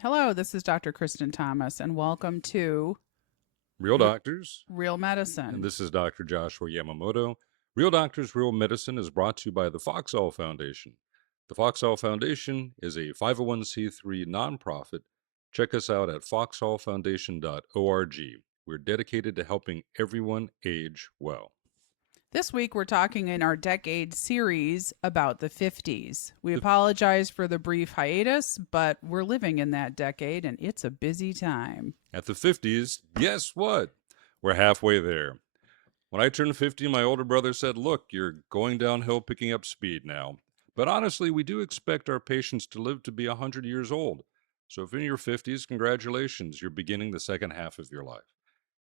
Hello, this is Dr. Kristin Thomas, and welcome to Real R- Doctors, Real and Medicine. this is Dr. Joshua Yamamoto. Real Doctors, Real Medicine is brought to you by the Foxall Foundation. The Foxall Foundation is a 501c3 nonprofit. Check us out at foxallfoundation.org. We're dedicated to helping everyone age well. This week, we're talking in our decade series about the 50s. We The- apologize for the brief hiatus, but we're living in that decade, and it's a busy time. At the 50s, guess what? We're halfway there. When I turned 50, my older brother said, "Look, you're going downhill picking up speed now." But honestly, we do expect our patients to live to be 100 years old. So if in your 50s, congratulations, you're beginning the second half of your life.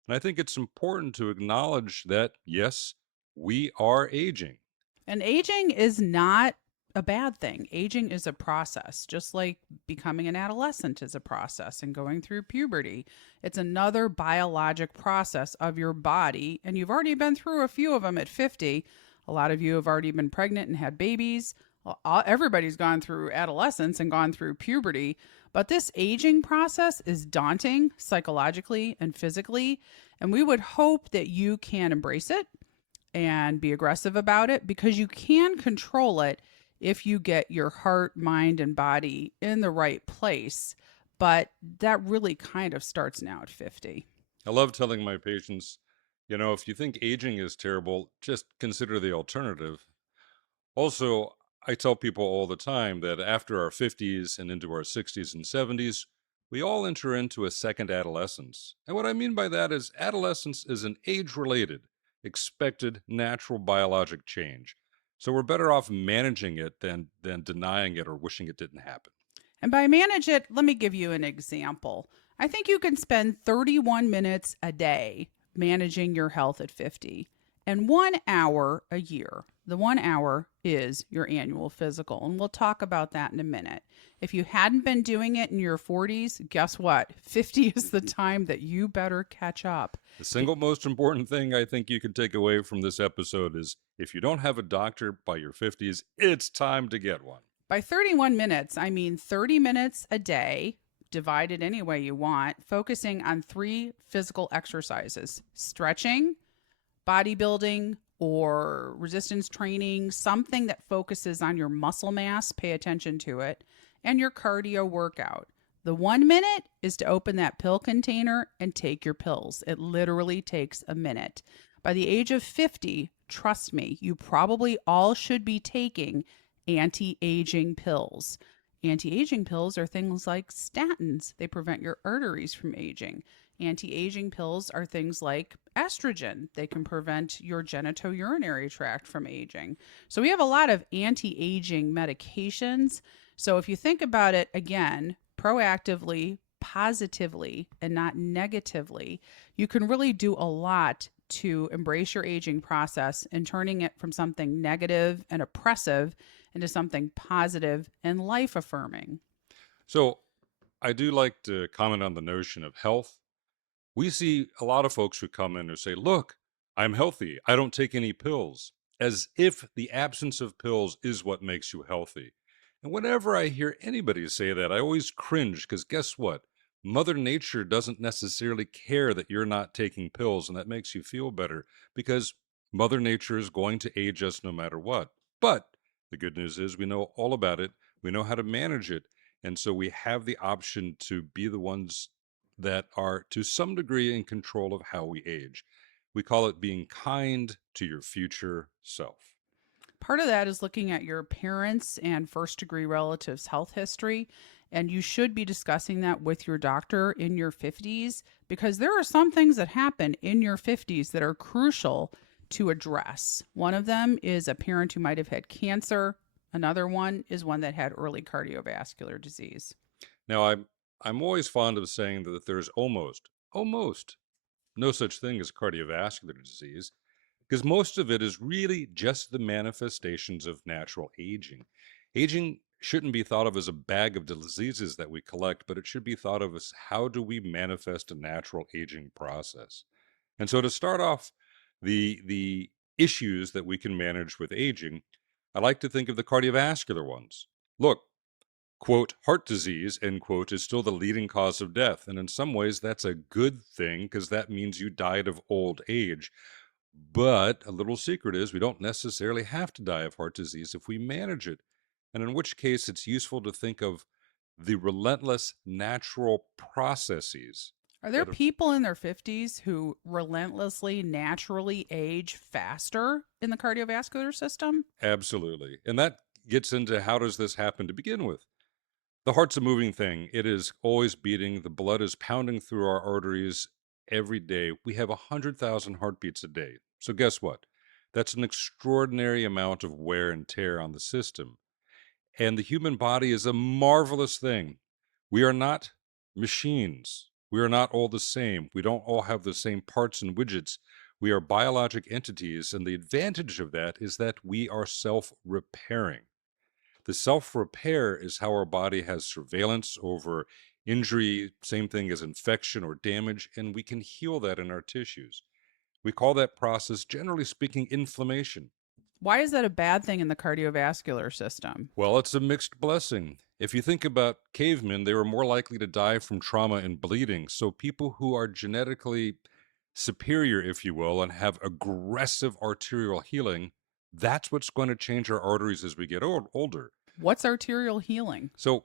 And I think it's important to acknowledge that, yes, we are aging. And aging is not a bad thing. Aging is a process, just like becoming an adolescent is a process and going through puberty. It's another biologic process of your body, and you've already been through a few of them at 50. A lot of you have already been pregnant and had babies. Everybody's gone through adolescence and gone through puberty, but this aging process is daunting psychologically and physically, and we would hope that you can embrace it and be aggressive about it because you can control it if you get your heart, mind, and body in the right place. But that really kind of starts now at 50. I love telling my patients, if you think aging is terrible, just consider the alternative. Also, I tell people all the time that after our 50s and into our 60s and 70s, we all enter into a second adolescence. And what I mean by that is adolescence is an age related, expected, natural biologic change. So we're better off managing it than denying it or wishing it didn't happen. And by manage it, let me give you an example. I think you can spend 31 minutes a day managing your health at 50 and 1 hour a year. The 1 hour is your annual physical. And we'll talk about that in a minute. If you hadn't been doing it in your 40s, guess what? 50 is the time that you better catch up. The single most important thing I think you can take away from this episode is if you don't have a doctor by your 50s, it's time to get one. By 31 minutes, I mean 30 minutes a day, divided any way you want, focusing on three physical exercises: stretching, bodybuilding, or resistance training, something that focuses on your muscle mass, pay attention to it, and your cardio workout. The 1 minute is to open that pill container and take your pills. It literally takes a minute. By the age of 50, trust me, you probably all should be taking anti aging pills. Anti aging pills are things like statins, they prevent your arteries from aging. Anti aging pills are things like estrogen, they can prevent your genitourinary tract from aging. So we have a lot of anti aging medications. So if you think about it again, proactively, positively, and not negatively, you can really do a lot to embrace your aging process and turning it from something negative and oppressive into something positive and life affirming. So, I do like to comment on the notion of health. We see a lot of folks who come in who say, "Look, I'm healthy. I don't take any pills," as if the absence of pills is what makes you healthy. And whenever I hear anybody say that, I always cringe because guess what? Mother Nature doesn't necessarily care that you're not taking pills, and that makes you feel better because Mother Nature is going to age us no matter what. But the good news is we know all about it, we know how to manage it, and so we have the option to be the ones that are to some degree in control of how we age. We call it being kind to your future self. Part of that is looking at your parents and first degree relatives' health history. And you should be discussing that with your doctor in your 50s because there are some things that happen in your 50s that are crucial to address. One of them is a parent who might have had cancer, another one is one that had early cardiovascular disease. Now, I'm always fond of saying that there's almost no such thing as cardiovascular disease because most of it is really just the manifestations of natural aging. Aging shouldn't be thought of as a bag of diseases that we collect, but it should be thought of as how do we manifest a natural aging process. And so to start off the issues that we can manage with aging, I like to think of the cardiovascular ones. Look, quote, heart disease, end quote, is still the leading cause of death. And in some ways, that's a good thing because that means you died of old age. But a little secret is we don't necessarily have to die of heart disease if we manage it. And in which case, it's useful to think of the relentless natural processes Are there that have, people in their 50s who relentlessly, naturally age faster in the cardiovascular system? absolutely. And that gets into how does this happen to begin with? The heart's a moving thing. It is always beating. The blood is pounding through our arteries every day. We have 100,000 heartbeats a day. So, guess what? That's an extraordinary amount of wear and tear on the system. And the human body is a marvelous thing. We are not machines. We are not all the same. We don't all have the same parts and widgets. We are biologic entities. And the advantage of that is that we are self repairing. The self repair is how our body has surveillance over injury, same thing as infection or damage, and we can heal that in our tissues. We call that process, generally speaking, inflammation. Why is that a bad thing in the cardiovascular system? Well, it's a mixed blessing. If you think about cavemen, they were more likely to die from trauma and bleeding. So people who are genetically superior, if you will, and have aggressive arterial healing, that's what's going to change our arteries as we get older. What's arterial healing? So,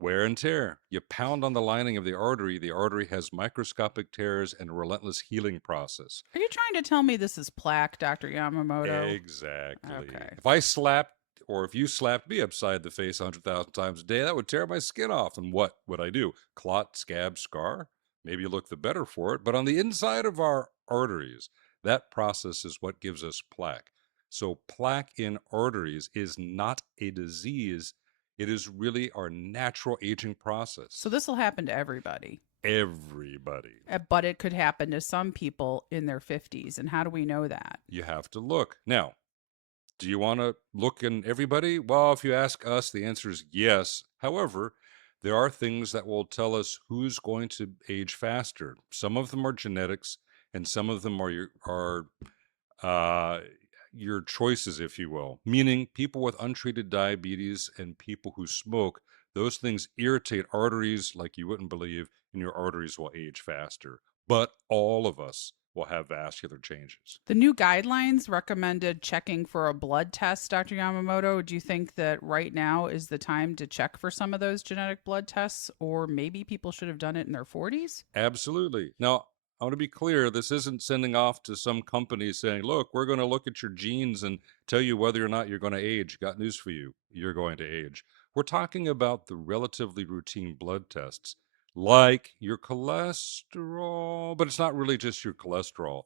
wear and tear. You pound on the lining of the artery has microscopic tears and a relentless healing process. Are you trying to tell me this is plaque, Dr. Yamamoto? Exactly. Okay. If I slapped or if you slapped me upside the face 100,000 times a day, that would tear my skin off. And what would I do? Clot, scab, scar? Maybe you look the better for it. But on the inside of our arteries, that process is what gives us plaque. So, plaque in arteries is not a disease. It is really our natural aging process. So this will happen to everybody. Everybody. But it could happen to some people in their 50s. And how do we know that? You have to look. Now, do you want to look in everybody? Well, if you ask us, the answer is yes. However, there are things that will tell us who's going to age faster. Some of them are genetics, and some of them uh, your choices, if you will. Meaning, people with untreated diabetes and people who smoke, those things irritate arteries like you wouldn't believe, and your arteries will age faster. But all of us will have vascular changes. The new guidelines recommended checking for a blood test, Dr. Yamamoto. Do you think that right now is the time to check for some of those genetic blood tests, or maybe people should have done it in their 40s? Absolutely. Now, I want to be clear, this isn't sending off to some company saying, look, we're going to look at your genes and tell you whether or not you're going to age. Got news for you. You're going to age. We're talking about the relatively routine blood tests like your cholesterol, but it's not really just your cholesterol.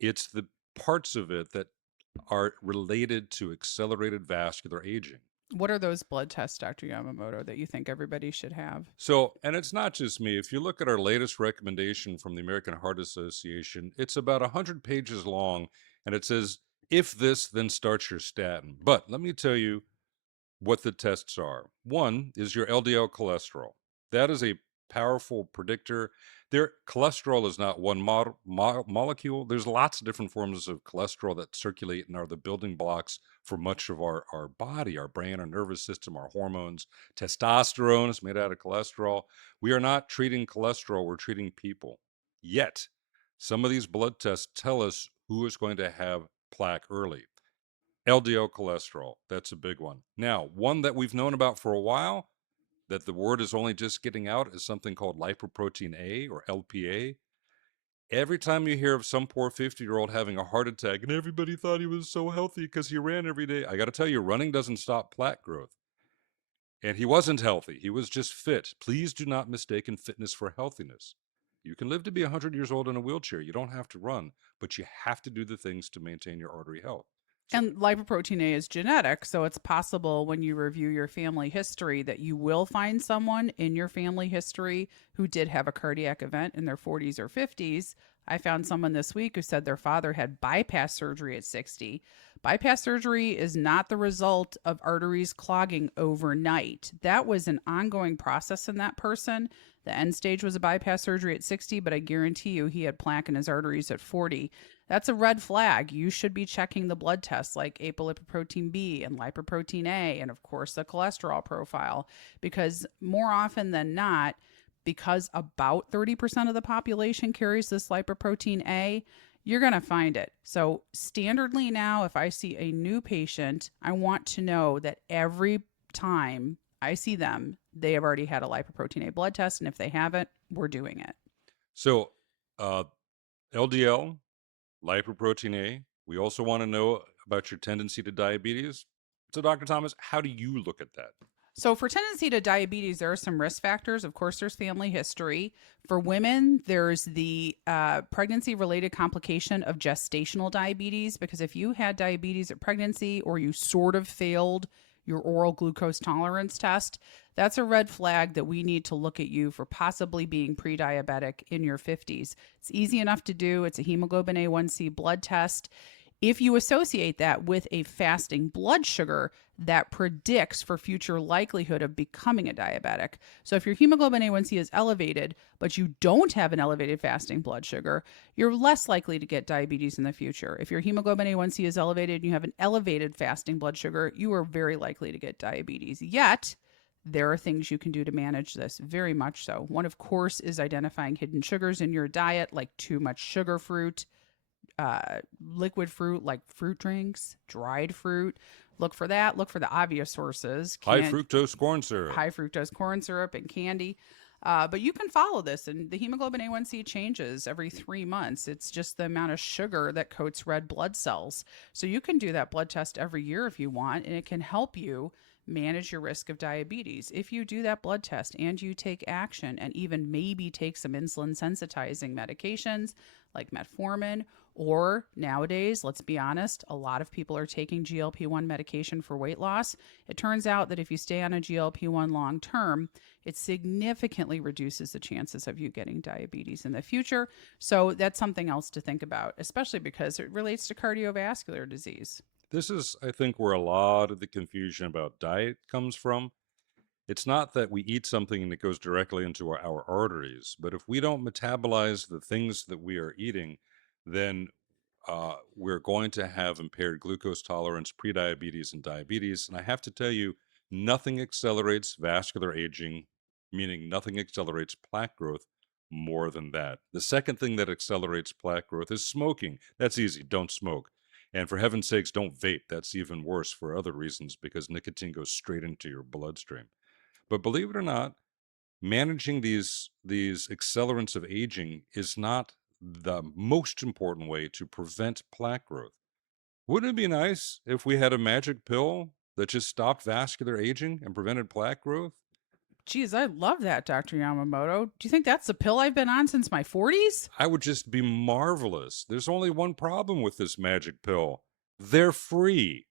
It's the parts of it that are related to accelerated vascular aging. What are those blood tests, Dr. Yamamoto, that you think everybody should have? So, and it's not just me. If you look at our latest recommendation from the American Heart Association, it's about 100 pages long, and it says, if this, then start your statin. But let me tell you what the tests are. One is your LDL cholesterol. That is a powerful predictor. Their cholesterol is not one molecule. There's lots of different forms of cholesterol that circulate and are the building blocks for much of our body, our brain, our nervous system, our hormones. Testosterone is made out of cholesterol. We are not treating cholesterol, we're treating people. Yet, some of these blood tests tell us who is going to have plaque early. LDL cholesterol, that's a big one. Now, one that we've known about for a while, that the word is only just getting out, is something called lipoprotein A or LPA. Every time you hear of some poor 50-year-old having a heart attack and everybody thought he was so healthy because he ran every day, I got to tell you, running doesn't stop plaque growth. And he wasn't healthy, he was just fit. Please do not mistake fitness for healthiness. You can live to be 100 years old in a wheelchair. You don't have to run, but you have to do the things to maintain your artery health. And lipoprotein A is genetic, so it's possible when you review your family history that you will find someone in your family history who did have a cardiac event in their 40s or 50s. I found someone this week who said their father had bypass surgery at 60. Bypass surgery is not the result of arteries clogging overnight. That was an ongoing process in that person. The end stage was a bypass surgery at 60, but I guarantee you he had plaque in his arteries at 40. That's a red flag. You should be checking the blood tests like apolipoprotein B and lipoprotein A, and of course the cholesterol profile, because more often than not, because about 30% of the population carries this lipoprotein A, you're going to find it. So, standardly now, if I see a new patient, I want to know that every time I see them, they have already had a lipoprotein A blood test. And if they haven't, we're doing it. So, uh, LDL, lipoprotein A. We also want to know about your tendency to diabetes. So, Dr. Thomas, how do you look at that? So, for tendency to diabetes, there are some risk factors. Of course, there's family history. For women, there's the pregnancy related complication of gestational diabetes, because if you had diabetes at pregnancy or you sort of failed your oral glucose tolerance test, that's a red flag that we need to look at you for possibly being pre diabetic in your 50s. It's easy enough to do, it's a hemoglobin A1C blood test. If you associate that with a fasting blood sugar, that predicts for future likelihood of becoming a diabetic. So if your hemoglobin A1C is elevated, but you don't have an elevated fasting blood sugar, you're less likely to get diabetes in the future. If your hemoglobin A1C is elevated and you have an elevated fasting blood sugar, you are very likely to get diabetes. Yet, there are things you can do to manage this, very much so. One, of course, is identifying hidden sugars in your diet, like too much sugar fruit, liquid fruit like fruit drinks, dried fruit. Look for that. Look for the obvious sources. High fructose corn syrup. High fructose corn syrup and candy. But you can follow this, and the hemoglobin A1C changes every 3 months. It's just the amount of sugar that coats red blood cells. So you can do that blood test every year if you want, and it can help you manage your risk of diabetes. If you do that blood test and you take action and even maybe take some insulin sensitizing medications like metformin, or nowadays, let's be honest, a lot of people are taking GLP-1 medication for weight loss. It turns out that if you stay on a GLP-1 long term, it significantly reduces the chances of you getting diabetes in the future. So that's something else to think about, especially because it relates to cardiovascular disease. This is, I think, where a lot of the confusion about diet comes from. It's not that we eat something and it goes directly into our arteries, but if we don't metabolize the things that we are eating, then we're going to have impaired glucose tolerance, prediabetes, and diabetes. And I have to tell you, nothing accelerates vascular aging, meaning nothing accelerates plaque growth more than that. The second thing that accelerates plaque growth is smoking. That's easy. Don't smoke. And for heaven's sakes, don't vape. That's even worse for other reasons because nicotine goes straight into your bloodstream. But believe it or not, managing these accelerants of aging is not the most important way to prevent plaque growth. Wouldn't it be nice if we had a magic pill that just stopped vascular aging and prevented plaque growth? Geez, I love that, Dr. Yamamoto. Do you think that's the pill I've been on since my 40s? I would just be marvelous. There's only one problem with this magic pill. They're free.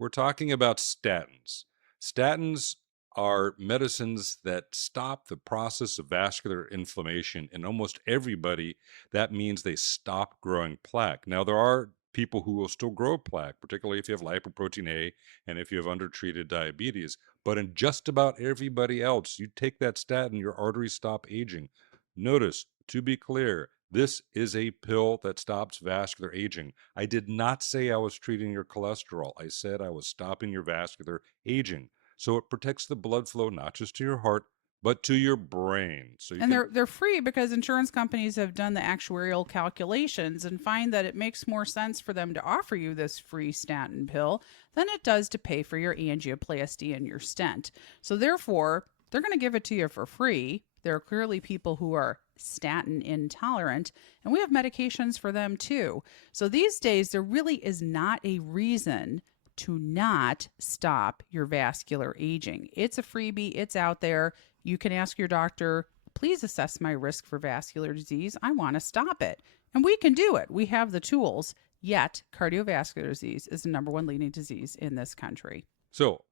We're talking about statins. Statins are medicines that stop the process of vascular inflammation in almost everybody. That means they stop growing plaque. Now, there are people who will still grow plaque, particularly if you have lipoprotein A and if you have undertreated diabetes. But in just about everybody else, you take that statin, your arteries stop aging. Notice, to be clear, this is a pill that stops vascular aging. I did not say I was treating your cholesterol. I said I was stopping your vascular aging. So it protects the blood flow not just to your heart, but to your brain. So And they're free because insurance companies have done the actuarial calculations and find that it makes more sense for them to offer you this free statin pill than it does to pay for your angioplasty and your stent. So therefore, they're going to give it to you for free. There are clearly people who are statin intolerant, and we have medications for them too. So these days, there really is not a reason to not stop your vascular aging. It's a freebie, it's out there. You can ask your doctor, please assess my risk for vascular disease. I want to stop it. And we can do it. We have the tools. Yet, cardiovascular disease is the number one leading disease in this country. So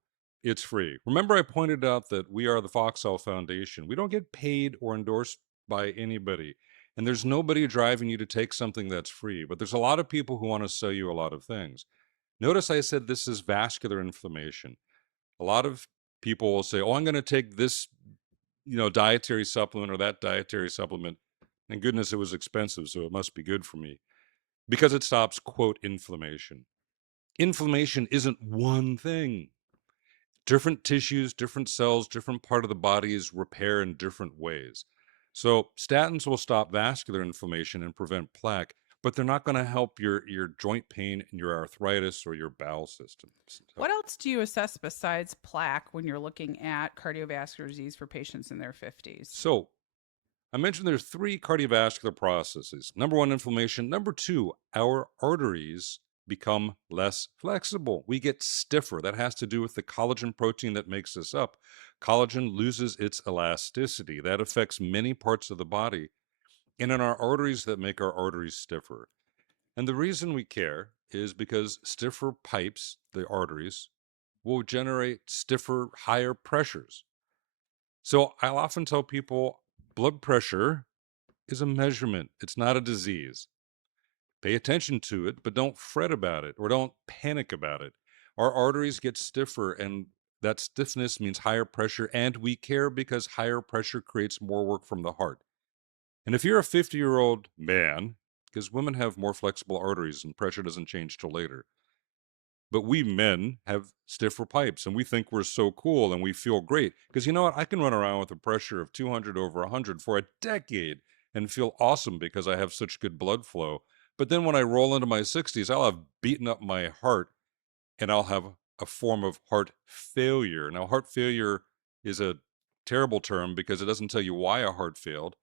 it's free. Remember, I pointed out that we are the Foxhall Foundation. We don't get paid or endorsed by anybody. And there's nobody driving you to take something that's free. But there's a lot of people who want to sell you a lot of things. Notice I said this is vascular inflammation. A lot of people will say, oh, I'm going to take this dietary supplement or that dietary supplement. And goodness, it was expensive, so it must be good for me. because it stops, quote, inflammation. Inflammation isn't one thing. Different tissues, different cells, different part of the body is repair in different ways. So statins will stop vascular inflammation and prevent plaque, but they're not going to help your joint pain and your arthritis or your bowel system. What So, else do you assess besides plaque when you're looking at cardiovascular disease for patients in their 50s? so I mentioned there's three cardiovascular processes. Number one, inflammation. Number two, our arteries become less flexible. We get stiffer. That has to do with the collagen protein that makes us up. Collagen loses its elasticity. That affects many parts of the body and in our arteries that make our arteries stiffer. And the reason we care is because stiffer pipes, the arteries, will generate stiffer, higher pressures. So I'll often tell people blood pressure is a measurement, it's not a disease. Pay attention to it, but don't fret about it or don't panic about it. Our arteries get stiffer, and that stiffness means higher pressure, and we care because higher pressure creates more work from the heart. And if you're a 50-year-old man, because women have more flexible arteries and pressure doesn't change till later, but we men have stiffer pipes and we think we're so cool and we feel great. Because you know what? I can run around with a pressure of 200 over 100 for a decade and feel awesome because I have such good blood flow. But then when I roll into my 60s, I'll have beaten up my heart and I'll have a form of heart failure. Now, heart failure is a terrible term because it doesn't tell you why a heart failed.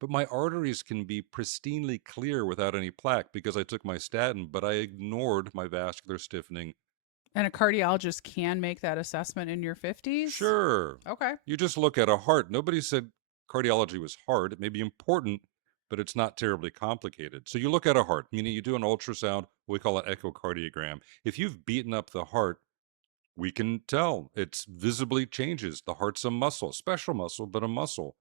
But my arteries can be pristinely clear without any plaque because I took my statin, but I ignored my vascular stiffening. And a cardiologist can make that assessment in your 50s? Sure. Okay. You just look at a heart. Nobody said cardiology was hard. It may be important, but it's not terribly complicated. So you look at a heart, meaning you do an ultrasound, we call it echocardiogram. If you've beaten up the heart, we can tell it's visibly changes. The heart's a muscle, special muscle, but a muscle.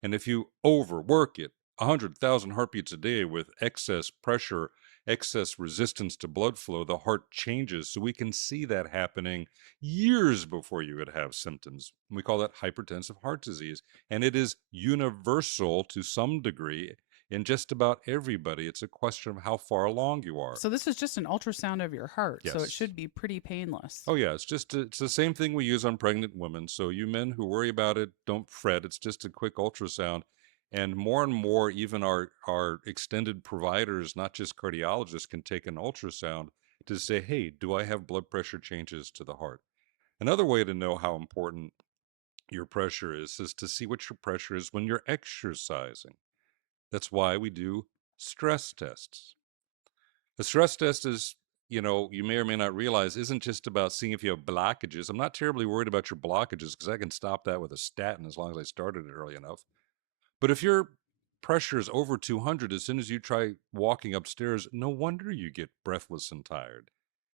And if you overwork it, 100,000 heartbeats a day with excess pressure, excess resistance to blood flow, the heart changes. So we can see that happening years before you would have symptoms. We call that hypertensive heart disease. And it is universal to some degree in just about everybody. It's a question of how far along you are. So this is just an ultrasound of your heart, so it Yes. should be pretty painless. Oh yeah, it's the same thing we use on pregnant women. So you men who worry about it, don't fret. It's just a quick ultrasound. And more, even our extended providers, not just cardiologists, can take an ultrasound to say, hey, do I have blood pressure changes to the heart? Another way to know how important your pressure is to see what your pressure is when you're exercising. That's why we do stress tests. The stress test is, you may or may not realize, isn't just about seeing if you have blockages. I'm not terribly worried about your blockages because I can stop that with a statin as long as I started it early enough. But if your pressure is over 200, as soon as you try walking upstairs, no wonder you get breathless and tired.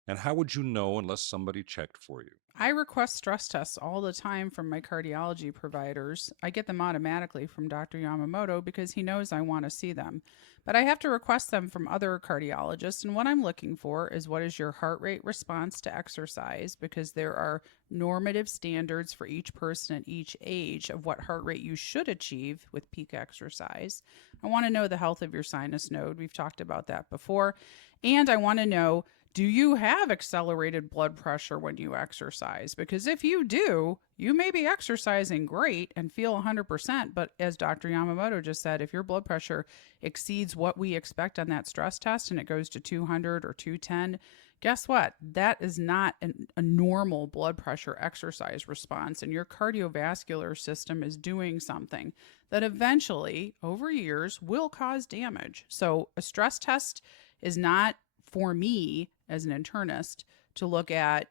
And how would you know unless somebody checked for you? I request stress tests all the time from my cardiology providers. I get them automatically from Dr. Yamamoto because he knows I want to see them. But I have to request them from other cardiologists. And what I'm looking for is what is your heart rate response to exercise, because there are normative standards for each person at each age of what heart rate you should achieve with peak exercise. I want to know the health of your sinus node. We've talked about that before. And I want to know, do you have accelerated blood pressure when you exercise? Because if you do, you may be exercising great and feel 100%. But as Dr. Yamamoto just said, if your blood pressure exceeds what we expect on that stress test and it goes to 200 or 210, guess what? That is not a normal blood pressure exercise response. And your cardiovascular system is doing something that eventually, over years, will cause damage. So a stress test is not for me as an internist to look at,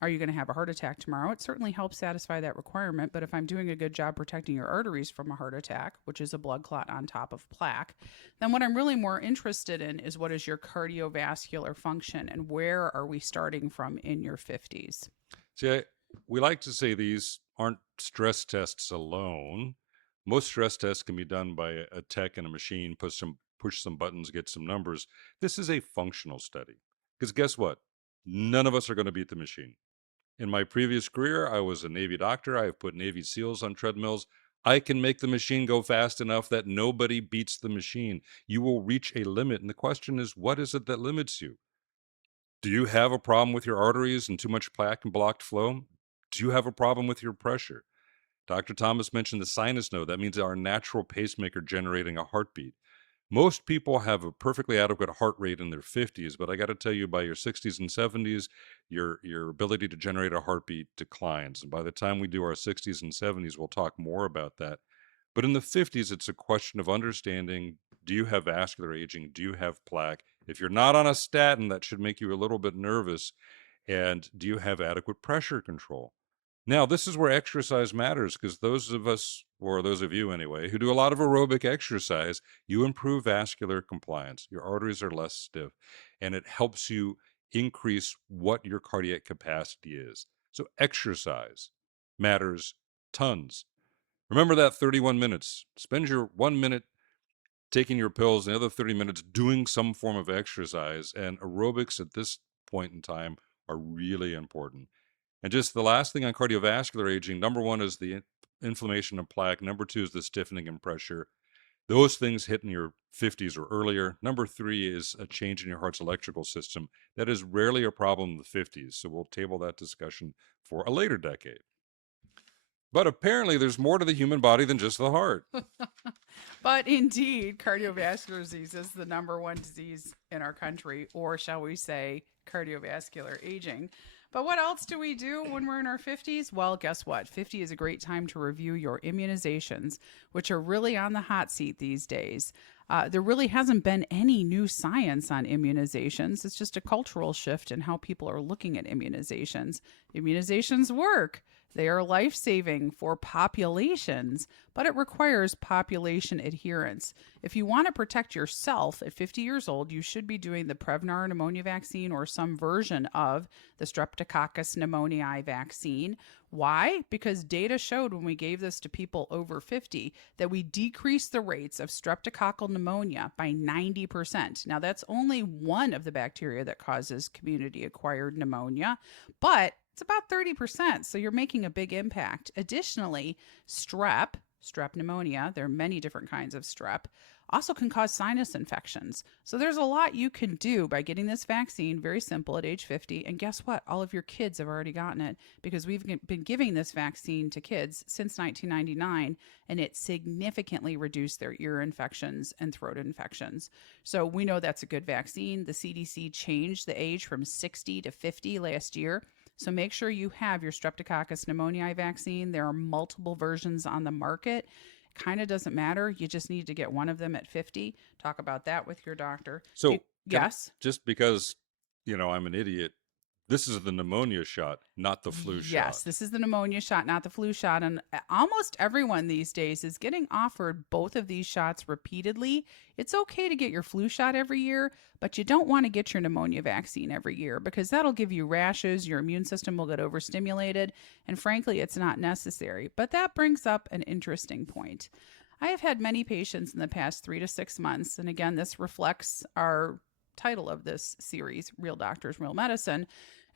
are you going to have a heart attack tomorrow? It certainly helps satisfy that requirement. But if I'm doing a good job protecting your arteries from a heart attack, which is a blood clot on top of plaque, then what I'm really more interested in is what is your cardiovascular function and where are we starting from in your 50s? See, we like to say these aren't stress tests alone. Most stress tests can be done by a tech and a machine, push some buttons, get some numbers. This is a functional study. Because guess what? None of us are going to beat the machine. In my previous career, I was a Navy doctor. I have put Navy SEALs on treadmills. I can make the machine go fast enough that nobody beats the machine. You will reach a limit. And the question is, what is it that limits you? Do you have a problem with your arteries and too much plaque and blocked flow? Do you have a problem with your pressure? Dr. Thomas mentioned the sinus node. That means our natural pacemaker generating a heartbeat. Most people have a perfectly adequate heart rate in their 50s, but I got to tell you, by your 60s and 70s, your ability to generate a heartbeat declines. And by the time we do our 60s and 70s, we'll talk more about that. But in the 50s, it's a question of understanding, do you have vascular aging? Do you have plaque? If you're not on a statin, that should make you a little bit nervous. And do you have adequate pressure control? Now, this is where exercise matters, because those of us, or those of you anyway, who do a lot of aerobic exercise, you improve vascular compliance. Your arteries are less stiff, and it helps you increase what your cardiac capacity is. So exercise matters tons. Remember that 31 minutes. Spend your 1 minute taking your pills and the other 30 minutes doing some form of exercise. And aerobics at this point in time are really important. And just the last thing on cardiovascular aging, number one is the inflammation and plaque. Number two is the stiffening and pressure. Those things hit in your 50s or earlier. Number three is a change in your heart's electrical system. That is rarely a problem in the 50s. So we'll table that discussion for a later decade. But apparently there's more to the human body than just the heart. But indeed, cardiovascular disease is the number one disease in our country, or shall we say, cardiovascular aging. But what else do we do when we're in our 50s? Well, guess what? 50 is a great time to review your immunizations, which are really on the hot seat these days. There really hasn't been any new science on immunizations. It's just a cultural shift in how people are looking at immunizations. Immunizations work. They are life saving for populations, but it requires population adherence. If you want to protect yourself at 50 years old, you should be doing the Prevnar pneumonia vaccine or some version of the Streptococcus pneumoniae vaccine. Why? Because data showed when we gave this to people over 50 that we decreased the rates of streptococcal pneumonia by 90%. Now, that's only one of the bacteria that causes community acquired pneumonia, but it's about 30%. So you're making a big impact. Additionally, strep pneumonia, there are many different kinds of strep, also can cause sinus infections. So there's a lot you can do by getting this vaccine, very simple, at age 50. And guess what? All of your kids have already gotten it, because we've been giving this vaccine to kids since 1999, and it significantly reduced their ear infections and throat infections. So we know that's a good vaccine. The CDC changed the age from 60 to 50 last year. So make sure you have your Streptococcus pneumoniae vaccine. There are multiple versions on the market. Kind of doesn't matter. You just need to get one of them at 50. Talk about that with your doctor. So, Yes. just because, I'm an idiot, this is the pneumonia shot, not the flu shot. Yes, this is the pneumonia shot, not the flu shot. And almost everyone these days is getting offered both of these shots repeatedly. It's okay to get your flu shot every year, but you don't want to get your pneumonia vaccine every year, because that'll give you rashes, your immune system will get overstimulated, and frankly, it's not necessary. But that brings up an interesting point. I have had many patients in the past 3 to 6 months, and again, this reflects our title of this series, Real Doctors, Real Medicine.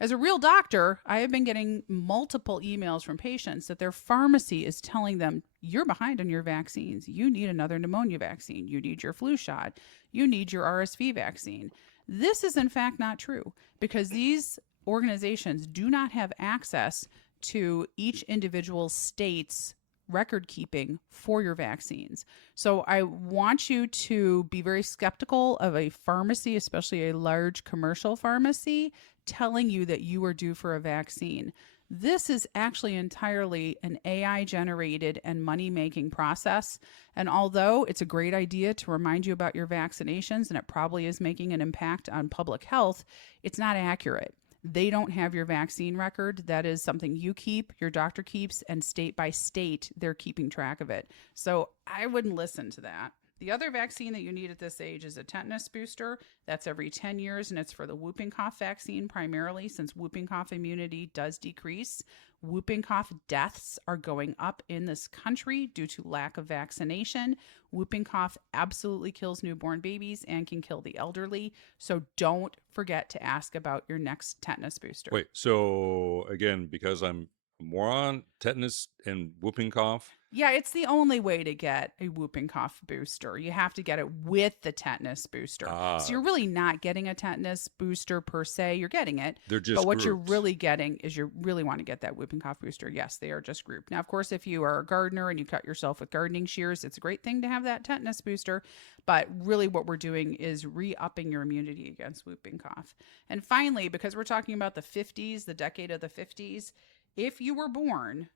As a real doctor, I have been getting multiple emails from patients that their pharmacy is telling them, you're behind on your vaccines. You need another pneumonia vaccine. You need your flu shot. You need your RSV vaccine. This is in fact not true, because these organizations do not have access to each individual state's record keeping for your vaccines. So I want you to be very skeptical of a pharmacy, especially a large commercial pharmacy, telling you that you are due for a vaccine. This is actually entirely an AI generated and money making process. And although it's a great idea to remind you about your vaccinations, and it probably is making an impact on public health, it's not accurate. They don't have your vaccine record. That is something you keep, your doctor keeps, and state by state, they're keeping track of it. So I wouldn't listen to that. The other vaccine that you need at this age is a tetanus booster. That's every 10 years, and it's for the whooping cough vaccine primarily, since whooping cough immunity does decrease. Whooping cough deaths are going up in this country due to lack of vaccination. Whooping cough absolutely kills newborn babies and can kill the elderly. So don't forget to ask about your next tetanus booster. Wait, so again, because I'm a moron, tetanus and whooping cough, Yeah, it's the only way to get a whooping cough booster. You have to get it with the tetanus booster. So Ah, you're really not getting a tetanus booster per se. You're getting it, they're but just what you're groups. really getting is you really want to get that whooping cough booster. Yes, they are just group. Now, of course, if you are a gardener and you cut yourself with gardening shears, it's a great thing to have that tetanus booster. But really, what we're doing is re upping your immunity against whooping cough. And finally, because we're talking about the 50s, the decade of the 50s, if you were born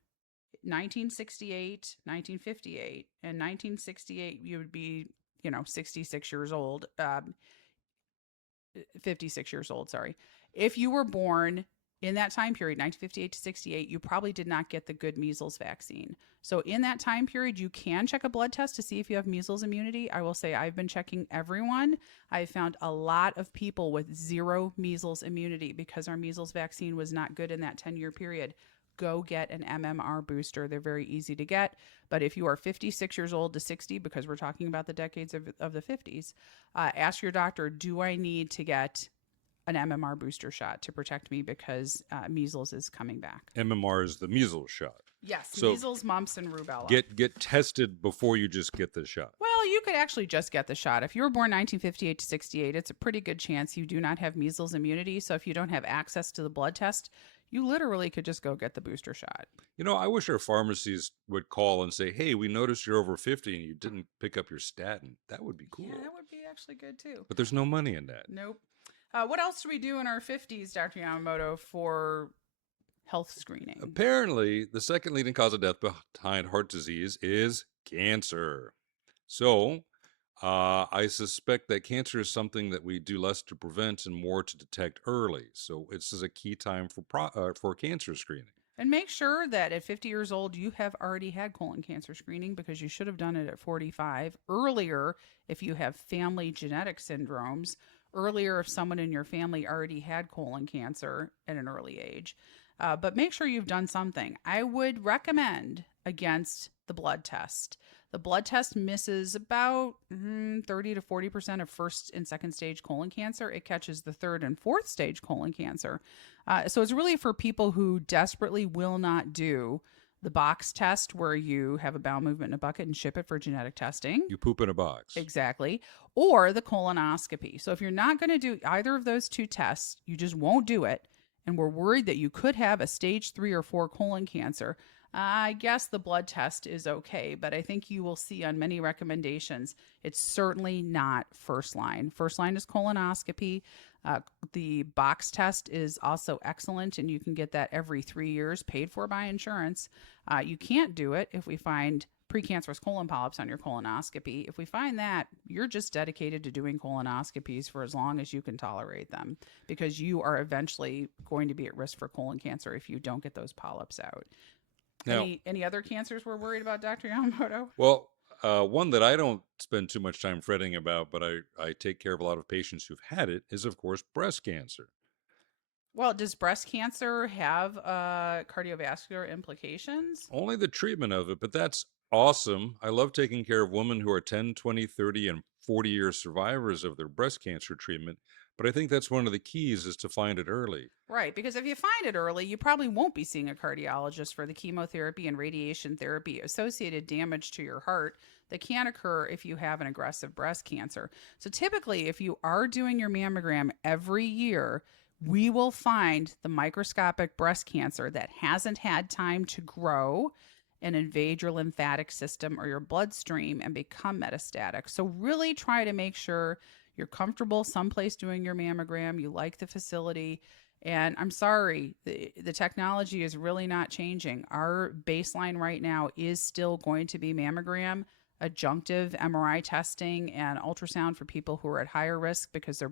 1968, 1958, and 1968, you would be, 66 years old, 56 years old, sorry. If you were born in that time period, 1958 to 68, you probably did not get the good measles vaccine. So, in that time period, you can check a blood test to see if you have measles immunity. I will say I've been checking everyone. I've found a lot of people with zero measles immunity because our measles vaccine was not good in that 10-year period. Go get an MMR booster. They're very easy to get. But if you are 56 years old to 60, because we're talking about the decades of the 50s, ask your doctor, do I need to get an MMR booster shot to protect me because measles is coming back? MMR is the measles shot. Yes, So measles, mumps, and rubella. get tested before you just get the shot. Well, you could actually just get the shot. If you were born 1958 to 68, it's a pretty good chance you do not have measles immunity. So if you don't have access to the blood test, you literally could just go get the booster shot. I wish our pharmacies would call and say, "Hey, we noticed you're over 50 and you didn't pick up your statin." That would be cool. Yeah, that would be actually good too. But there's no money in that. Nope. What else do we do in our 50s, Dr. Yamamoto, for health screening? Apparently, the second leading cause of death behind heart disease is cancer. So, I suspect that cancer is something that we do less to prevent and more to detect early. So, this is a key time for cancer screening. And make sure that at 50 years old, you have already had colon cancer screening because you should have done it at 45. Earlier, if you have family genetic syndromes, earlier if someone in your family already had colon cancer at an early age. But make sure you've done something. I would recommend against the blood test. The blood test misses about 30 to 40% of first and second stage colon cancer. It catches the third and fourth stage colon cancer. So it's really for people who desperately will not do the box test where you have a bowel movement in a bucket and ship it for genetic testing. You poop in a box. Exactly. Or the colonoscopy. So if you're not going to do either of those two tests, you just won't do it, and we're worried that you could have a stage 3 or 4 colon cancer, I guess the blood test is okay, but I think you will see on many recommendations, it's certainly not first line. First line is colonoscopy. The box test is also excellent, and you can get that every 3 years, paid for by insurance. You can't do it if we find precancerous colon polyps on your colonoscopy. If we find that, you're just dedicated to doing colonoscopies for as long as you can tolerate them, because you are eventually going to be at risk for colon cancer if you don't get those polyps out. Now, Any other cancers we're worried about, Dr. Yamamoto? well, one that I don't spend too much time fretting about, but I take care of a lot of patients who've had it, is, of course, breast cancer. Well, does breast cancer have cardiovascular implications? Only the treatment of it, but that's awesome. I love taking care of women who are 10, 20, 30, and 40-year survivors of their breast cancer treatment. But I think that's one of the keys, is to find it early. Right, because if you find it early, you probably won't be seeing a cardiologist for the chemotherapy and radiation therapy associated damage to your heart that can occur if you have an aggressive breast cancer. So typically, if you are doing your mammogram every year, we will find the microscopic breast cancer that hasn't had time to grow and invade your lymphatic system or your bloodstream and become metastatic. So really try to make sure you're comfortable someplace doing your mammogram, you like the facility. And I'm sorry, the technology is really not changing. Our baseline right now is still going to be mammogram, adjunctive MRI testing, and ultrasound for people who are at higher risk because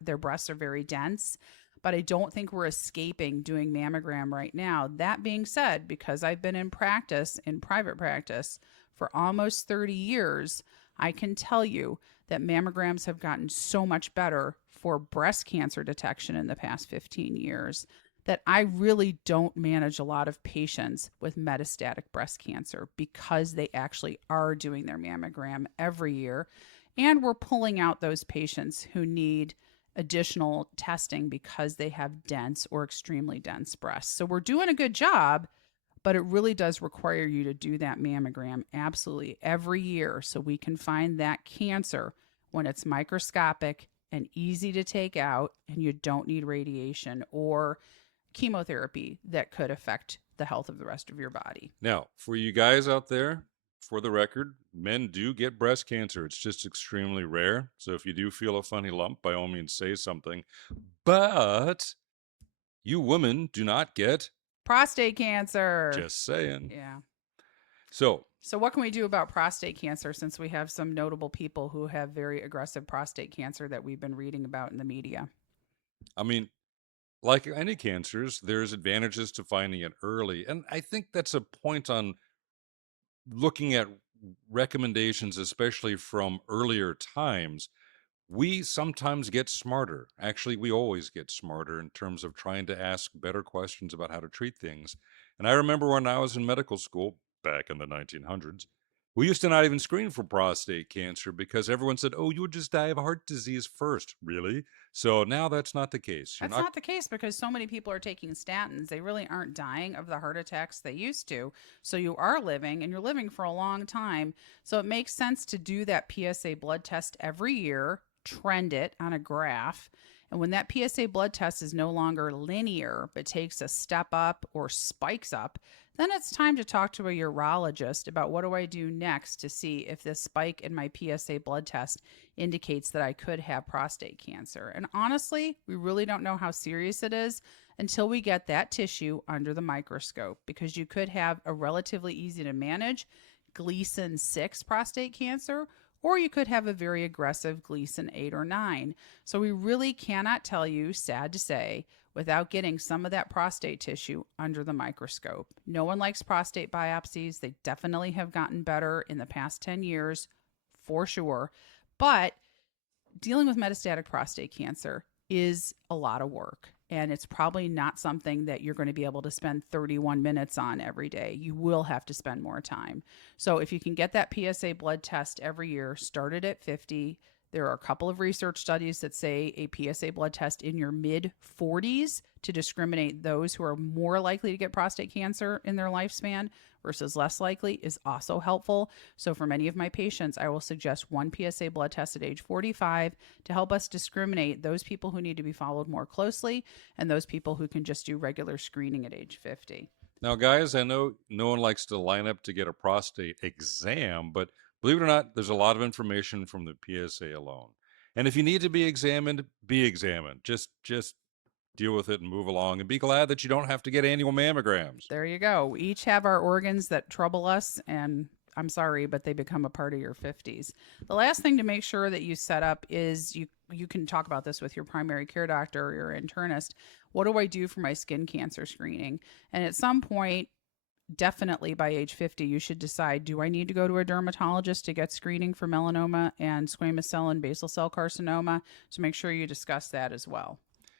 their breasts are very dense. But I don't think we're escaping doing mammogram right now. That being said, because I've been in private practice, for almost 30 years, I can tell you that mammograms have gotten so much better for breast cancer detection in the past 15 years that I really don't manage a lot of patients with metastatic breast cancer because they actually are doing their mammogram every year. And we're pulling out those patients who need additional testing because they have dense or extremely dense breasts. So we're doing a good job, but it really does require you to do that mammogram absolutely every year so we can find that cancer when it's microscopic and easy to take out and you don't need radiation or chemotherapy that could affect the health of the rest of your body. Now, for you guys out there, for the record, men do get breast cancer. It's just extremely rare. So if you do feel a funny lump, by all means say something. But you women do not get, Prostate cancer. just saying. Yeah. So, So what can we do about prostate cancer since we have some notable people who have very aggressive prostate cancer that we've been reading about in the media? I mean, like any cancers, there's advantages to finding it early. And I think that's a point on looking at recommendations, especially from earlier times. We sometimes get smarter. Actually, we always get smarter in terms of trying to ask better questions about how to treat things. And I remember when I was in medical school back in the 1900s, we used to not even screen for prostate cancer because everyone said, oh, you would just die of heart disease first. Really? So now that's not the case. That's not the case because so many people are taking statins. They really aren't dying of the heart attacks they used to. So you are living and you're living for a long time. So it makes sense to do that PSA blood test every year, trend it on a graph. And when that PSA blood test is no longer linear, but takes a step up or spikes up, then it's time to talk to a urologist about what do I do next to see if this spike in my PSA blood test indicates that I could have prostate cancer. And honestly, we really don't know how serious it is until we get that tissue under the microscope because you could have a relatively easy to manage Gleason 6 prostate cancer, or you could have a very aggressive Gleason 8 or 9. So we really cannot tell you, sad to say, without getting some of that prostate tissue under the microscope. No one likes prostate biopsies. They definitely have gotten better in the past 10 years, for sure. But dealing with metastatic prostate cancer is a lot of work. And it's probably not something that you're going to be able to spend 31 minutes on every day. You will have to spend more time. So if you can get that PSA blood test every year, start it at 50. There are a couple of research studies that say a PSA blood test in your mid 40s to discriminate those who are more likely to get prostate cancer in their lifespan versus less likely is also helpful. So for many of my patients, I will suggest one PSA blood test at age 45 to help us discriminate those people who need to be followed more closely and those people who can just do regular screening at age 50. Now, guys, I know no one likes to line up to get a prostate exam, but believe it or not, there's a lot of information from the PSA alone. And if you need to be examined, be examined. Just deal with it and move along and be glad that you don't have to get annual mammograms. There you go. We each have our organs that trouble us, and I'm sorry, but they become a part of your 50s. The last thing to make sure that you set up is you can talk about this with your primary care doctor or your internist. What do I do for my skin cancer screening? And at some point, definitely by age 50, you should decide, do I need to go to a dermatologist to get screening for melanoma and squamous cell and basal cell carcinoma? So make sure you discuss that as well.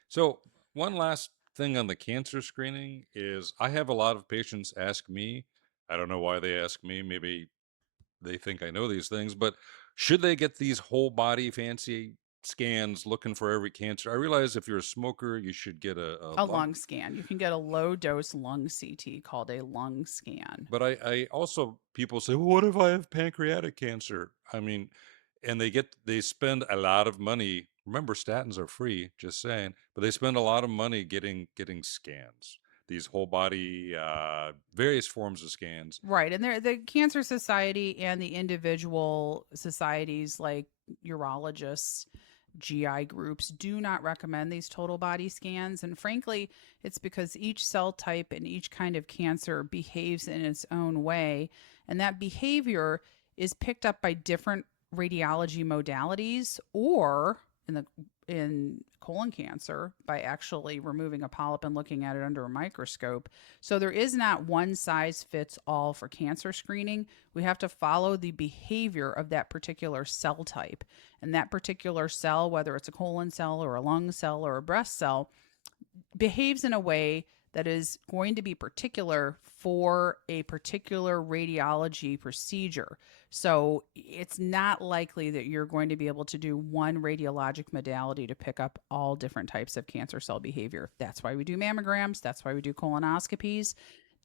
So one last thing on the cancer screening is I have a lot of patients ask me, I don't know why they ask me, maybe they think I know these things, but should they get these whole body fancy scans looking for every cancer? I realize if you're a smoker, you should get a lung scan. You can get a low dose lung CT called a lung scan. But I also, people say, well, what if I have pancreatic cancer? I mean, and they spend a lot of money. Remember, statins are free, just saying, but they spend a lot of money getting scans, these whole body, various forms of scans. Right. And the Cancer Society and the individual societies like urologists, GI groups do not recommend these total body scans. And frankly, it's because each cell type and each kind of cancer behaves in its own way. And that behavior is picked up by different radiology modalities, or in colon cancer by actually removing a polyp and looking at it under a microscope. So there is not one size fits all for cancer screening. We have to follow the behavior of that particular cell type. And that particular cell, whether it's a colon cell or a lung cell or a breast cell, behaves in a way that is going to be particular for a particular radiology procedure. So it's not likely that you're going to be able to do one radiologic modality to pick up all different types of cancer cell behavior. That's why we do mammograms. That's why we do colonoscopies.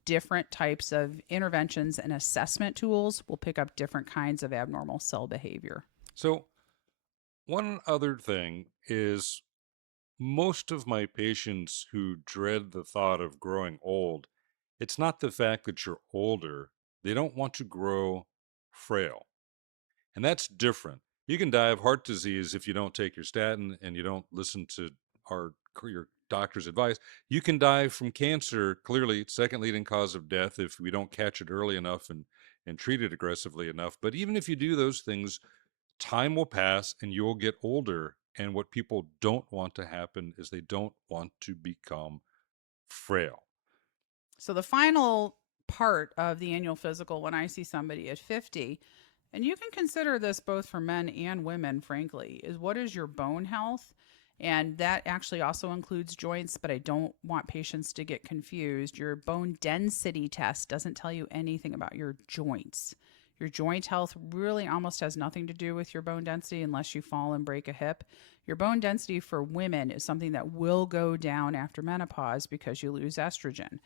different types of interventions and assessment tools will pick up different kinds of abnormal cell behavior. So, one other thing is most of my patients who dread the thought of growing old, it's not the fact that you're older, they don't want to grow frail. And that's different. You can die of heart disease if you don't take your statin and you don't listen to your doctor's advice. You can die from cancer, clearly, second leading cause of death if we don't catch it early enough and treat it aggressively enough. But even if you do those things, time will pass and you'll get older. And what people don't want to happen is they don't want to become frail. So the final part of the annual physical when I see somebody at 50, and you can consider this both for men and women, frankly, is what is your bone health? And that actually also includes joints, but I don't want patients to get confused. Your bone density test doesn't tell you anything about your joints. Your joint health really almost has nothing to do with your bone density unless you fall and break a hip. Your bone density for women is something that will go down after menopause because you lose estrogen.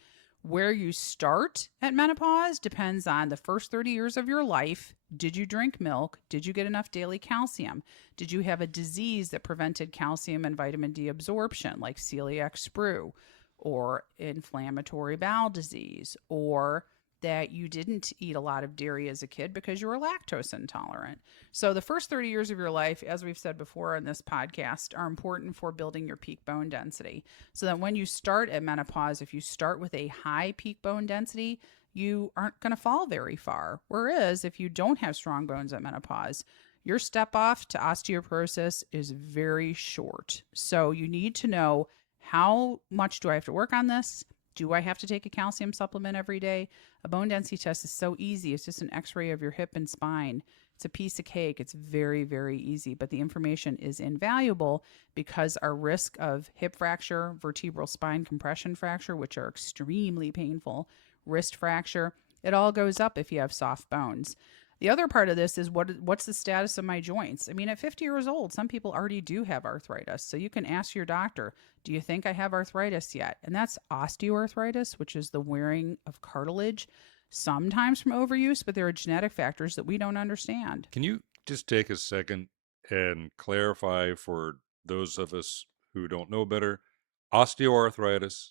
Where you start at menopause depends on the first 30 years of your life. Did you drink milk? Did you get enough daily calcium? Did you have a disease that prevented calcium and vitamin D absorption, like celiac sprue, or inflammatory bowel disease, or that you didn't eat a lot of dairy as a kid because you were lactose intolerant? So the first 30 years of your life, as we've said before on this podcast, are important for building your peak bone density. So that when you start at menopause, if you start with a high peak bone density, you aren't going to fall very far. Whereas if you don't have strong bones at menopause, your step off to osteoporosis is very short. So you need to know, how much do I have to work on this? Do I have to take a calcium supplement every day? A bone density test is so easy. It's just an x-ray of your hip and spine. It's a piece of cake. It's very, very easy, but the information is invaluable because our risk of hip fracture, vertebral spine compression fracture, which are extremely painful, wrist fracture, it all goes up if you have soft bones. The other part of this is what's the status of my joints? I mean, at 50 years old, some people already do have arthritis. So you can ask your doctor, do you think I have arthritis yet? And that's osteoarthritis, which is the wearing of cartilage, sometimes from overuse, but there are genetic factors that we don't understand. Can you just take a second and clarify for those of us who don't know better? Osteoarthritis,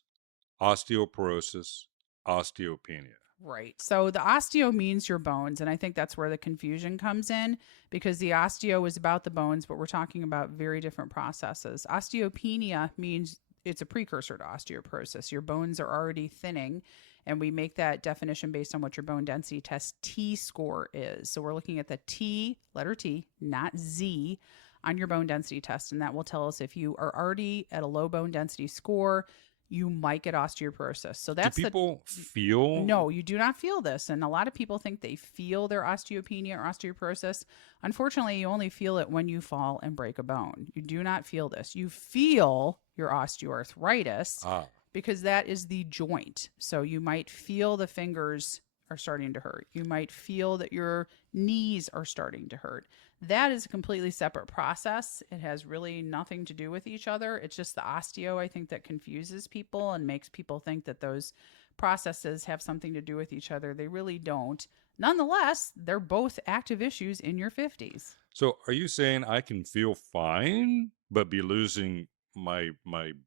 osteoporosis, osteopenia. Right. So the osteo means your bones. And I think that's where the confusion comes in, because the osteo is about the bones, but we're talking about very different processes. Osteopenia means it's a precursor to osteoporosis. Your bones are already thinning, and we make that definition based on what your bone density test T score is. So we're looking at the T, letter T, not Z, on your bone density test. And that will tell us if you are already at a low bone density score, you might get osteoporosis. So that's Do people feel? No, you do not feel this. And a lot of people think they feel their osteopenia or osteoporosis. Unfortunately, you only feel it when you fall and break a bone. You do not feel this. You feel your osteoarthritis because that is the joint. So you might feel the fingers are starting to hurt. You might feel that your knees are starting to hurt. That is a completely separate process. It has really nothing to do with each other. It's just the osteo, I think, that confuses people and makes people think that those processes have something to do with each other. They really don't. Nonetheless, they're both active issues in your 50s. So are you saying I can feel fine but be losing my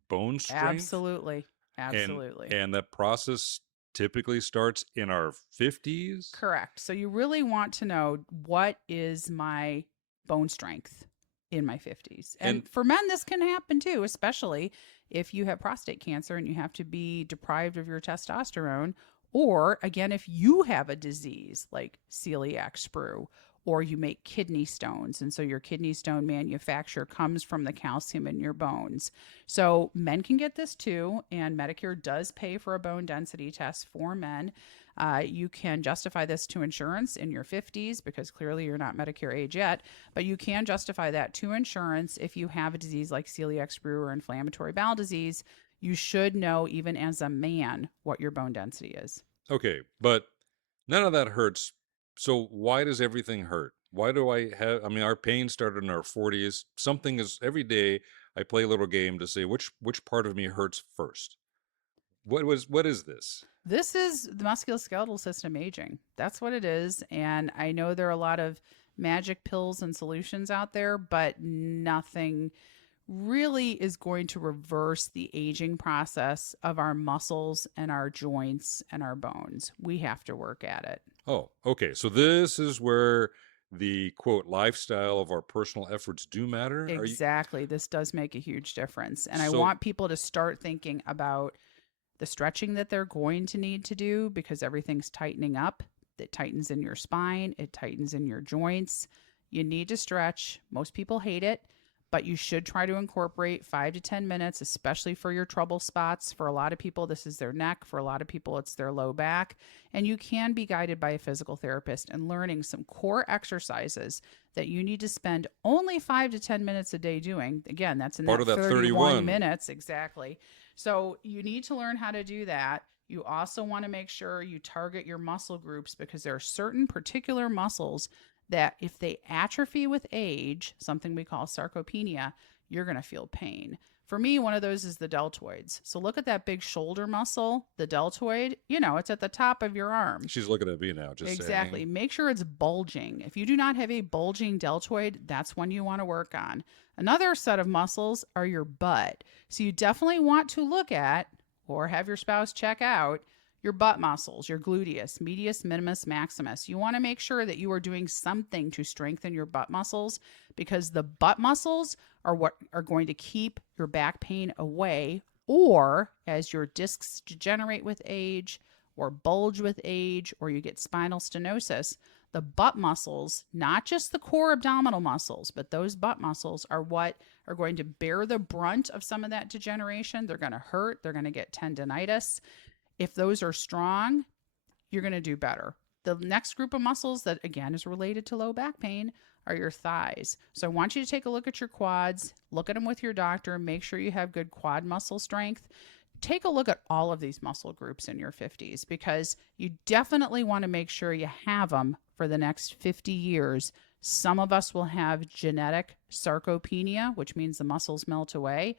bone strength? Absolutely. Absolutely. And that process typically starts in our 50s? Correct. So you really want to know, what is my bone strength in my 50s? And for men, this can happen too, especially if you have prostate cancer and you have to be deprived of your testosterone. Or again, if you have a disease like celiac sprue, or you make kidney stones, and so your kidney stone manufacture comes from the calcium in your bones. So men can get this too, and Medicare does pay for a bone density test for men. You can justify this to insurance in your 50s because clearly you're not Medicare age yet, but you can justify that to insurance if you have a disease like celiac sprue or inflammatory bowel disease. You should know, even as a man, what your bone density is. Okay, but none of that hurts. So why does everything hurt? Why do I have, I mean, our pain started in our 40s. Something is, every day I play a little game to say which part of me hurts first. What is this? This is the musculoskeletal system aging. That's what it is. And I know there are a lot of magic pills and solutions out there, but nothing really is going to reverse the aging process of our muscles and our joints and our bones. We have to work at it. Oh, okay. So this is where the quote lifestyle of our personal efforts do matter. Are you Exactly. This does make a huge difference. And I so want people to start thinking about the stretching that they're going to need to do because everything's tightening up. It tightens in your spine, it tightens in your joints. You need to stretch. Most people hate it, but you should try to incorporate 5 to 10 minutes, especially for your trouble spots. For a lot of people, this is their neck. For a lot of people, it's their low back. And you can be guided by a physical therapist and learning some core exercises that you need to spend only 5 to 10 minutes a day doing. Again, that's in part that of that 31 31? minutes. Exactly. So you need to learn how to do that. You also want to make sure you target your muscle groups because there are certain particular muscles that if they atrophy with age, something we call sarcopenia, you're going to feel pain. For me, one of those is the deltoids. So look at that big shoulder muscle, the deltoid, it's at the top of your arm. She's looking at me now, just Exactly. saying. Make sure it's bulging. If you do not have a bulging deltoid, that's one you want to work on. Another set of muscles are your butt. So you definitely want to look at or have your spouse check out your butt muscles, your gluteus, medius, minimus, maximus. You want to make sure that you are doing something to strengthen your butt muscles because the butt muscles are what are going to keep your back pain away. Or as your discs degenerate with age or bulge with age or you get spinal stenosis, the butt muscles, not just the core abdominal muscles, but those butt muscles are what are going to bear the brunt of some of that degeneration. They're going to hurt. They're going to get tendonitis. If those are strong, you're going to do better. The next group of muscles that, again, is related to low back pain are your thighs. So I want you to take a look at your quads, look at them with your doctor, make sure you have good quad muscle strength. Take a look at all of these muscle groups in your 50s because you definitely want to make sure you have them for the next 50 years. Some of us will have genetic sarcopenia, which means the muscles melt away.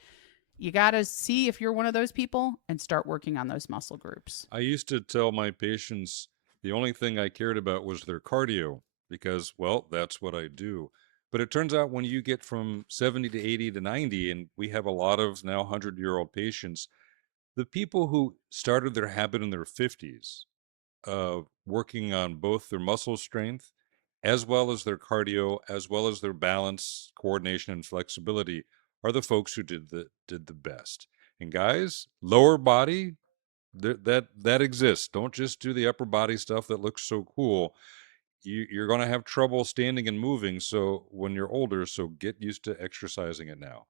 You got to see if you're one of those people and start working on those muscle groups. I used to tell my patients the only thing I cared about was their cardio because, well, that's what I do. But it turns out when you get from 70 to 80 to 90, and we have a lot of now 100-year-old patients, the people who started their habit in their 50s, working on both their muscle strength as well as their cardio, as well as their balance, coordination, and flexibility, are the folks who did the best. And guys, lower body, that exists. Don't just do the upper body stuff that looks so cool. You're going to have trouble standing and moving. So when you're older, so get used to exercising it now.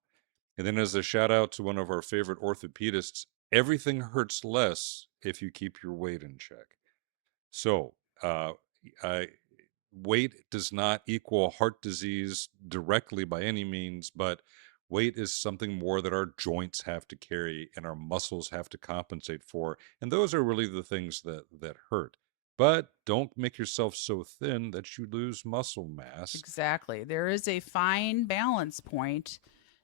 And then as a shout out to one of our favorite orthopedists, everything hurts less if you keep your weight in check. So, I, weight does not equal heart disease directly by any means, but weight is something more that our joints have to carry and our muscles have to compensate for. And those are really the things that hurt. But don't make yourself so thin that you lose muscle mass. Exactly. There is a fine balance point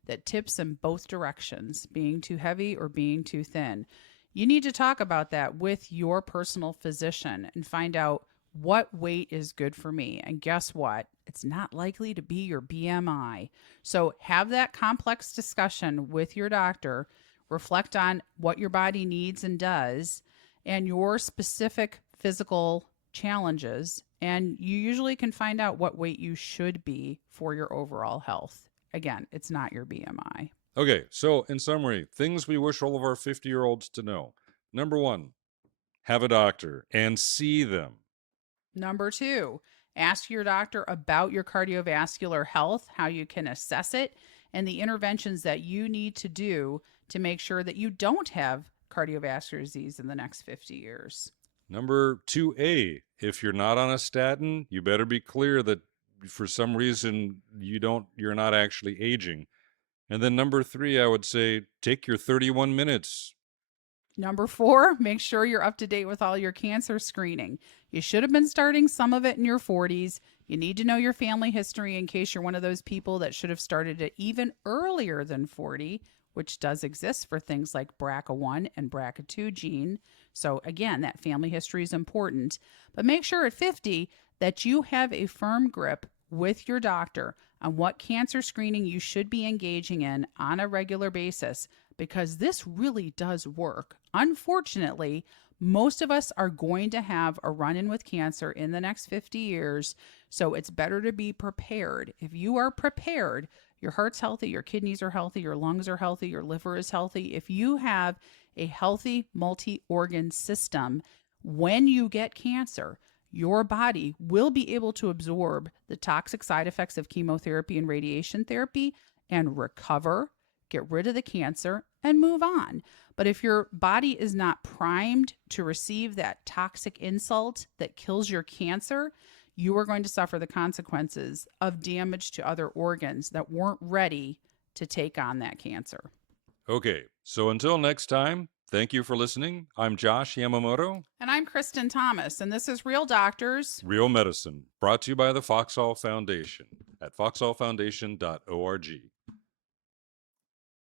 that tips in both directions, being too heavy or being too thin. You need to talk about that with your personal physician and find out what weight is good for me. And guess what? It's not likely to be your BMI. So have that complex discussion with your doctor, reflect on what your body needs and does, and your specific physical challenges. And you usually can find out what weight you should be for your overall health. Again, it's not your BMI. Okay, so in summary, things we wish all of our 50-year-olds to know. Number one, have a doctor and see them. Number 2, ask your doctor about your cardiovascular health, how you can assess it, and the interventions that you need to do to make sure that you don't have cardiovascular disease in the next 50 years. Number 2A, if you're not on a statin, you better be clear that for some reason you're not actually aging. And then number 3, I would say take your 31 minutes. Number 4, make sure you're up to date with all your cancer screening. You should have been starting some of it in your 40s. You need to know your family history in case you're one of those people that should have started it even earlier than 40, which does exist for things like BRCA1 and BRCA2 gene. So again, that family history is important. But make sure at 50 that you have a firm grip with your doctor on what cancer screening you should be engaging in on a regular basis, because this really does work. Unfortunately, most of us are going to have a run-in with cancer in the next 50 years, so it's better to be prepared. If you are prepared, your heart's healthy, your kidneys are healthy, your lungs are healthy, your liver is healthy. If you have a healthy multi-organ system, when you get cancer, your body will be able to absorb the toxic side effects of chemotherapy and radiation therapy and recover, get rid of the cancer, and move on. But if your body is not primed to receive that toxic insult that kills your cancer, you are going to suffer the consequences of damage to other organs that weren't ready to take on that cancer. Okay, so until next time, thank you for listening. I'm Josh Yamamoto. And I'm Kristin Thomas, and this is Real Doctors, Real Medicine, brought to you by the Foxhall Foundation at foxhallfoundation.org.